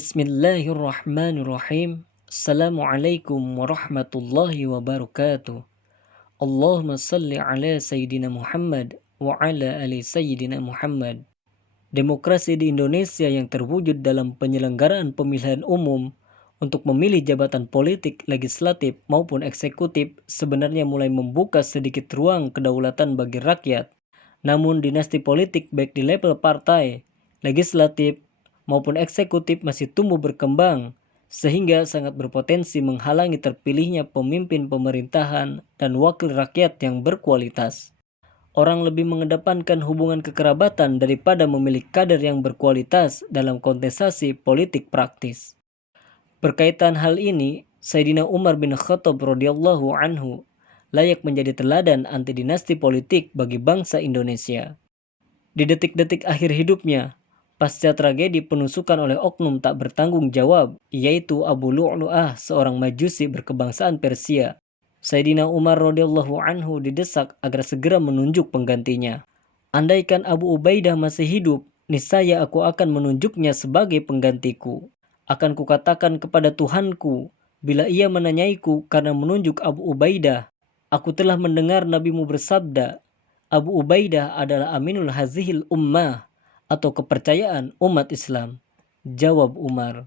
Bismillahirrahmanirrahim. Assalamualaikum warahmatullahi wabarakatuh. Allahumma salli ala Sayyidina Muhammad wa ala ali Sayyidina Muhammad. Demokrasi di Indonesia yang terwujud dalam penyelenggaraan pemilihan umum untuk memilih jabatan politik, legislatif maupun eksekutif sebenarnya mulai membuka sedikit ruang kedaulatan bagi rakyat. Namun dinasti politik baik di level partai, legislatif, maupun eksekutif masih tumbuh berkembang, sehingga sangat berpotensi menghalangi terpilihnya pemimpin pemerintahan dan wakil rakyat yang berkualitas. Orang lebih mengedepankan hubungan kekerabatan daripada memilih kader yang berkualitas dalam kontestasi politik praktis. Berkaitan hal ini, Sayyidina Umar bin Khattab radhiyallahu anhu layak menjadi teladan anti dinasti politik bagi bangsa Indonesia. Di detik-detik akhir hidupnya, pasca tragedi penusukan oleh oknum tak bertanggung jawab, yaitu Abu Lu'lu'ah, seorang majusi berkebangsaan Persia, Sayyidina Umar radhiyallahu anhu didesak agar segera menunjuk penggantinya. Andaikan Abu Ubaidah masih hidup, niscaya aku akan menunjuknya sebagai penggantiku. Akan kukatakan kepada Tuhanku, bila ia menanyaiku karena menunjuk Abu Ubaidah, aku telah mendengar nabimu bersabda, Abu Ubaidah adalah aminul hazihil ummah, atau kepercayaan umat Islam. Jawab Umar.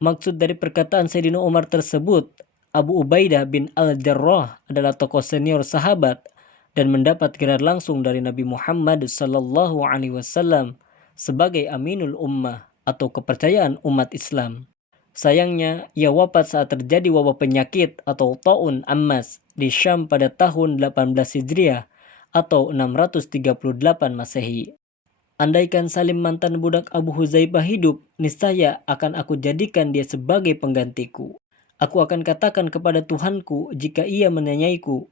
Maksud dari perkataan Sayyidina Umar tersebut, Abu Ubaidah bin Al-Jarrah adalah tokoh senior sahabat dan mendapat gelar langsung dari Nabi Muhammad SAW sebagai aminul ummah atau kepercayaan umat Islam. Sayangnya, ia wafat saat terjadi wabah penyakit atau Ta'un Ammas di Syam pada tahun 18 Hijriah atau 638 Masehi. Andaikan Salim mantan budak Abu Huzaifah hidup, niscaya akan aku jadikan dia sebagai penggantiku. Aku akan katakan kepada Tuhanku jika ia menanyaiku,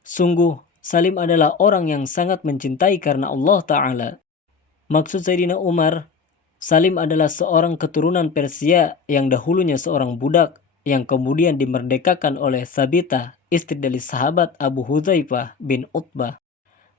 sungguh Salim adalah orang yang sangat mencintai karena Allah Ta'ala. Maksud Sayyidina Umar, Salim adalah seorang keturunan Persia yang dahulunya seorang budak yang kemudian dimerdekakan oleh Sabitah, istri dari sahabat Abu Huzaifah bin Utbah.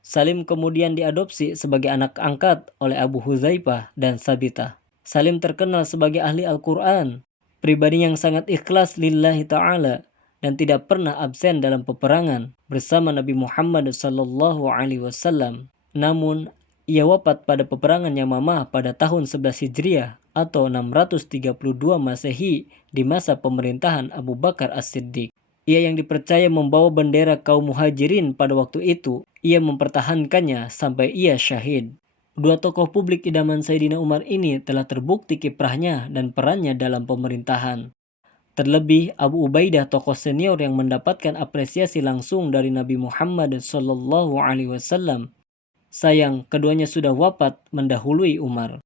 Salim kemudian diadopsi sebagai anak angkat oleh Abu Huzaifah dan Sabitah. Salim terkenal sebagai ahli Al-Quran, pribadi yang sangat ikhlas lillahi ta'ala, dan tidak pernah absen dalam peperangan bersama Nabi Muhammad SAW. Namun, ia wafat pada peperangan Yamamah pada tahun 11 Hijriah atau 632 Masehi di masa pemerintahan Abu Bakar As-Siddiq. Ia yang dipercaya membawa bendera kaum muhajirin pada waktu itu, ia mempertahankannya sampai ia syahid. Dua tokoh publik idaman Sayyidina Umar ini telah terbukti kiprahnya dan perannya dalam pemerintahan. Terlebih Abu Ubaidah, tokoh senior yang mendapatkan apresiasi langsung dari Nabi Muhammad SAW. Sayang, keduanya sudah wafat mendahului Umar.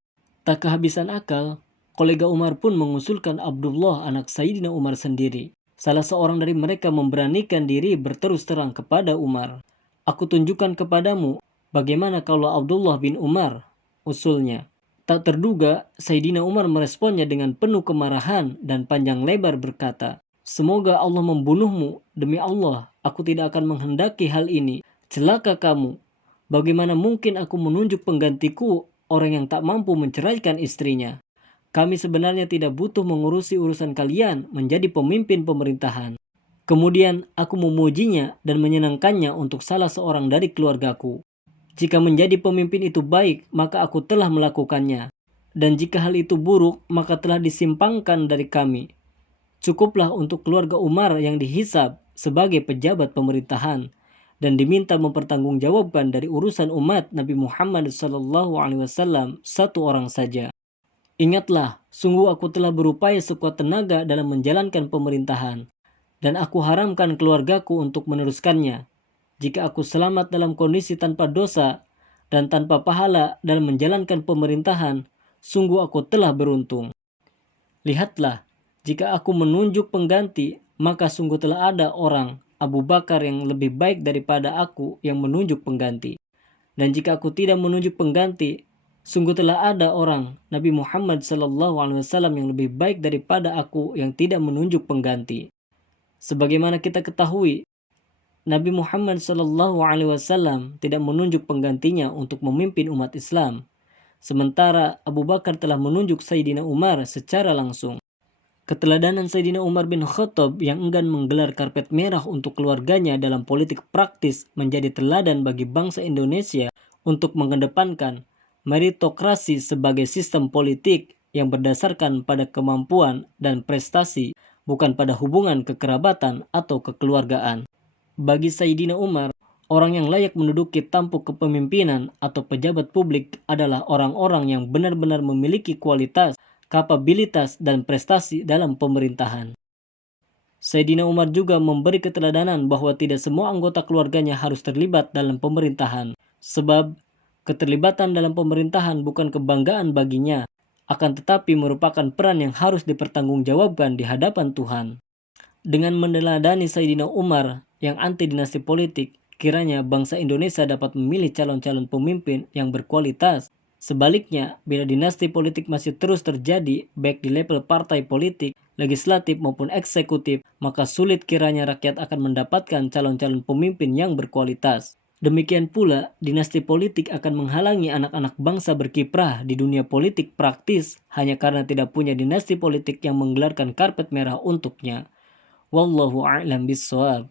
Tak kehabisan akal, kolega Umar pun mengusulkan Abdullah, anak Sayyidina Umar sendiri. Salah seorang dari mereka memberanikan diri berterus terang kepada Umar. Aku tunjukkan kepadamu bagaimana kalau Abdullah bin Umar, usulnya. Tak terduga, Sayyidina Umar meresponnya dengan penuh kemarahan dan panjang lebar berkata, semoga Allah membunuhmu, demi Allah, aku tidak akan menghendaki hal ini. Celaka kamu, bagaimana mungkin aku menunjuk penggantiku orang yang tak mampu menceraikan istrinya? Kami sebenarnya tidak butuh mengurusi urusan kalian menjadi pemimpin pemerintahan. Kemudian aku memujinya dan menyenangkannya untuk salah seorang dari keluargaku. Jika menjadi pemimpin itu baik, maka aku telah melakukannya. Dan jika hal itu buruk, maka telah disimpangkan dari kami. Cukuplah untuk keluarga Umar yang dihisab sebagai pejabat pemerintahan dan diminta mempertanggungjawabkan dari urusan umat Nabi Muhammad SAW satu orang saja. Ingatlah, sungguh aku telah berupaya sekuat tenaga dalam menjalankan pemerintahan, dan aku haramkan keluargaku untuk meneruskannya. Jika aku selamat dalam kondisi tanpa dosa dan tanpa pahala dalam menjalankan pemerintahan, sungguh aku telah beruntung. Lihatlah, jika aku menunjuk pengganti, maka sungguh telah ada orang, Abu Bakar, yang lebih baik daripada aku yang menunjuk pengganti. Dan jika aku tidak menunjuk pengganti, sungguh telah ada orang, Nabi Muhammad SAW, yang lebih baik daripada aku yang tidak menunjuk pengganti. Sebagaimana kita ketahui, Nabi Muhammad SAW tidak menunjuk penggantinya untuk memimpin umat Islam. sementara Abu Bakar telah menunjuk Sayyidina Umar secara langsung. Keteladanan Sayyidina Umar bin Khattab yang enggan menggelar karpet merah untuk keluarganya dalam politik praktis menjadi teladan bagi bangsa Indonesia untuk mengedepankan meritokrasi sebagai sistem politik yang berdasarkan pada kemampuan dan prestasi, bukan pada hubungan kekerabatan atau kekeluargaan. Bagi Sayyidina Umar, orang yang layak menduduki tampuk kepemimpinan atau pejabat publik adalah orang-orang yang benar-benar memiliki kualitas, kapabilitas, dan prestasi dalam pemerintahan. Sayyidina Umar juga memberi keteladanan bahwa tidak semua anggota keluarganya harus terlibat dalam pemerintahan, sebab keterlibatan dalam pemerintahan bukan kebanggaan baginya, akan tetapi merupakan peran yang harus dipertanggungjawabkan di hadapan Tuhan. Dengan meneladani Sayyidina Umar yang anti dinasti politik, kiranya bangsa Indonesia dapat memilih calon-calon pemimpin yang berkualitas. Sebaliknya, bila dinasti politik masih terus terjadi, baik di level partai politik, legislatif maupun eksekutif, maka sulit kiranya rakyat akan mendapatkan calon-calon pemimpin yang berkualitas. Demikian pula, dinasti politik akan menghalangi anak-anak bangsa berkiprah di dunia politik praktis hanya karena tidak punya dinasti politik yang menggelarkan karpet merah untuknya. Wallahu a'lam bishawab.